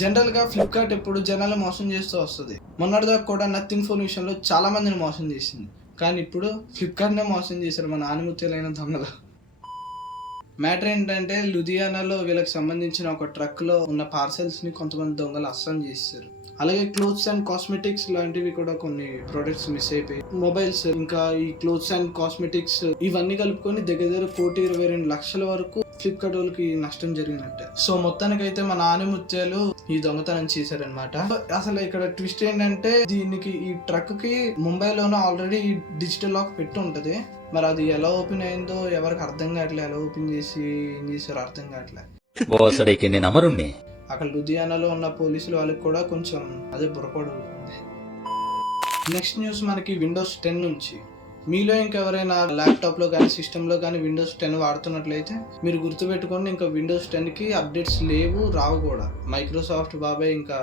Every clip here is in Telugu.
జనరల్గా ఫ్లిప్కార్ట్ ఎప్పుడు జనాలు మోసం చేస్తూ వస్తుంది. మొన్నటిదాకా కూడా నథింగ్ ఫోన్ విషయంలో చాలా మందిని మోసం చేసింది. కానీ ఇప్పుడు ఫ్లిప్కార్ట్ నే మోసం చేశారు మన ఆనిముత్యాలైన దొంగలు. మ్యాటర్ ఏంటంటే లుధియానాలో వీళ్ళకి సంబంధించిన ఒక ట్రక్లో ఉన్న పార్సెల్స్ని కొంతమంది దొంగలు అస్సం చేశారు అలాగే క్లోత్స్ అండ్ కాస్మెటిక్స్ లాంటివి కూడా కొన్ని ప్రొడక్ట్స్ మిస్ అయిపోయి మొబైల్స్ ఇంకా ఈ క్లోత్స్ అండ్ కాస్మెటిక్స్ ఇవన్నీ కలుపుకొని దగ్గర దగ్గర కోటి ఇరవై రెండు లక్షల వరకు ఫ్లిప్కార్ట్ వాళ్ళకి నష్టం జరిగినట్టే. సో మొత్తానికి అయితే మన ఆనిముత్యాలు ఈ దొంగతనం చేశారనమాట అసలు ఇక్కడ ట్విస్ట్ ఏంటంటే దీనికి ఈ ట్రక్కి ముంబైలోనే ఆల్రెడీ డిజిటల్ లాక్ పెట్టి ఉంటది. మరి అది ఎలా ఓపెన్ అయిందో ఎవరికి అర్థం కావట్లే ఎలా ఓపెన్ చేసి ఏం చేశారో అర్థం కావట్లే. బోసడికి నేను అమరుణ్ణి. అక్కడ లుధియానాలో ఉన్న పోలీసులు వాళ్ళకి కూడా కొంచెం అదే బుర్రపడు నెక్స్ట్ న్యూస్ మనకి విండోస్ టెన్ నుంచి. మీలో ఇంకెవరైనా ల్యాప్టాప్లో కానీ సిస్టంలో కానీ విండోస్ టెన్ వాడుతున్నట్లయితే మీరు గుర్తుపెట్టుకోండి ఇంకా విండోస్ టెన్కి అప్డేట్స్ లేవు రావు కూడా. మైక్రోసాఫ్ట్ బాబాయ్ ఇంకా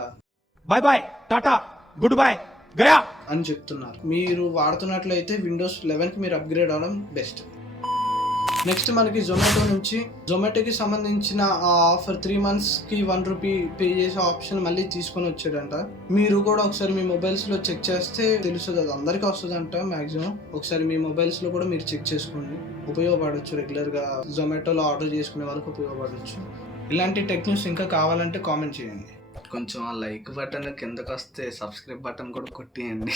బాయ్ బాయ్ టాటా గుడ్ బాయ్ గయా అని చెప్తున్నారు. మీరు వాడుతున్నట్లయితే విండోస్ లెవెన్కి మీరు అప్గ్రేడ్ అవ్వడం బెస్ట్ నెక్స్ట్ మనకి జొమాటో నుంచి జొమాటోకి సంబంధించిన ఆ ఆఫర్ త్రీ మంత్స్కి వన్ రూపీ పే చేసే ఆప్షన్ మళ్ళీ తీసుకొని వచ్చాడంట. మీరు కూడా ఒకసారి మీ మొబైల్స్లో చెక్ చేస్తే తెలుస్తుంది అది అందరికీ వస్తుందంట మ్యాక్సిమం ఒకసారి మీ మొబైల్స్లో కూడా మీరు చెక్ చేసుకోండి. ఉపయోగపడవచ్చు రెగ్యులర్గా జొమాటోలో ఆర్డర్ చేసుకునే వాళ్ళకి ఉపయోగపడవచ్చు ఇలాంటి టెక్ న్యూస్ ఇంకా కావాలంటే కామెంట్ చేయండి. కొంచెం ఆ లైక్ బటన్ కిందకు వస్తే సబ్స్క్రైబ్ బటన్ కూడా కొట్టేయండి.